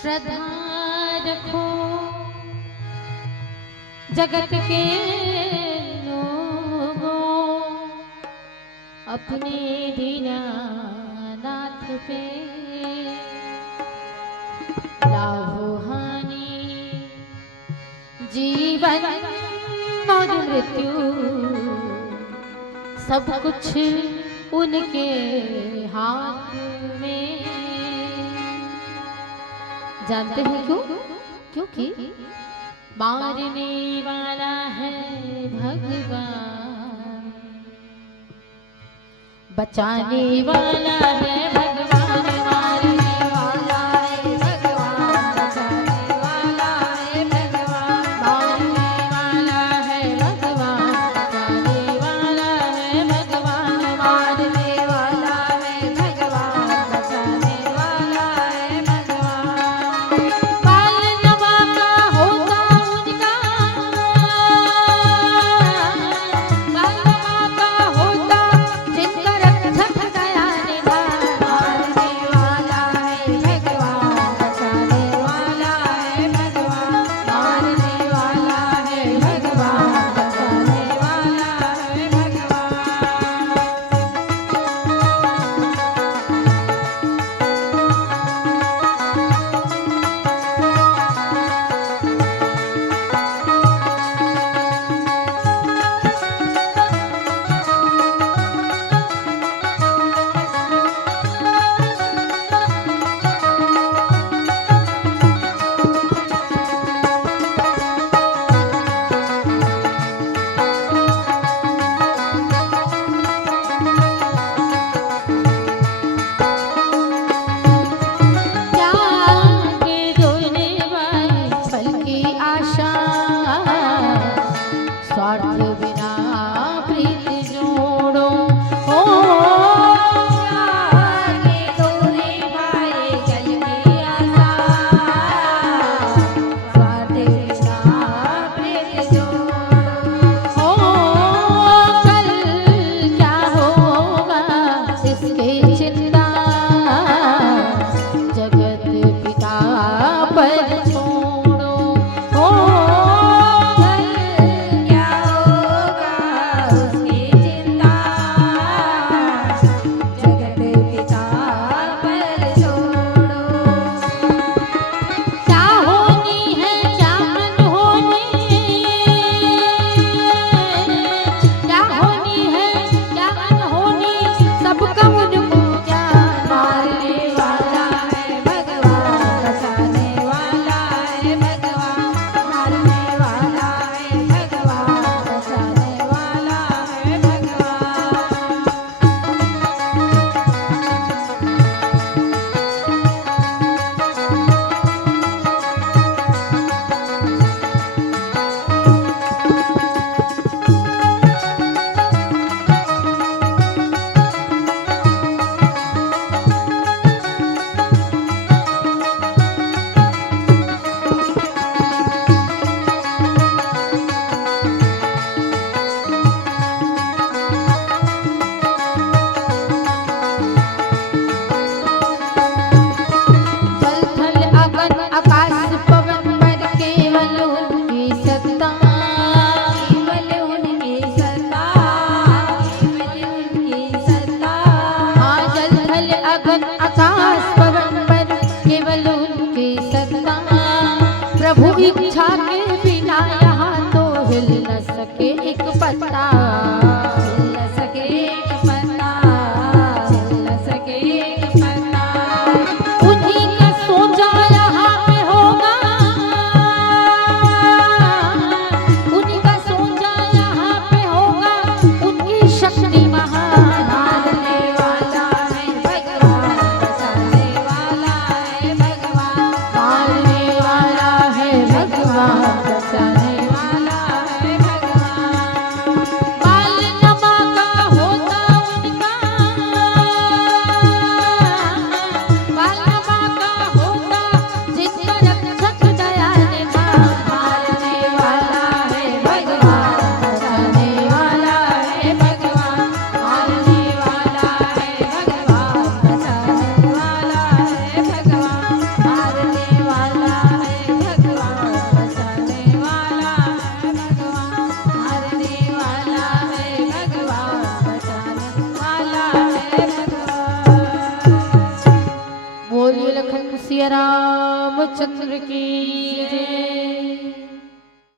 श्रद्धा रखो जगत के लोगों, अपने दीनानाथ पे लाभो हानि जीवन और मृत्यु सब कुछ उनके हाथ में। जानते हैं क्यों? क्योंकि मारने वाला है भगवान, बचाने वाला है भगवान, मारने वाला है भगवान, बचाने वाला है भगवान, मारने वाला है भगवान, बचाने वाला है भगवान, मारने वाला है भगवान, बचाने वाला है भगवान। काल नवा का होगा उनका, काल नवा का होगा जिनका रक्षक दया निधान, मारने वाला है भगवान, बचाने वाला है भगवान, मारने वाला है भगवान, बचाने वाला है भगवान। बोलिए लखन सिया रामचंद्र की जय।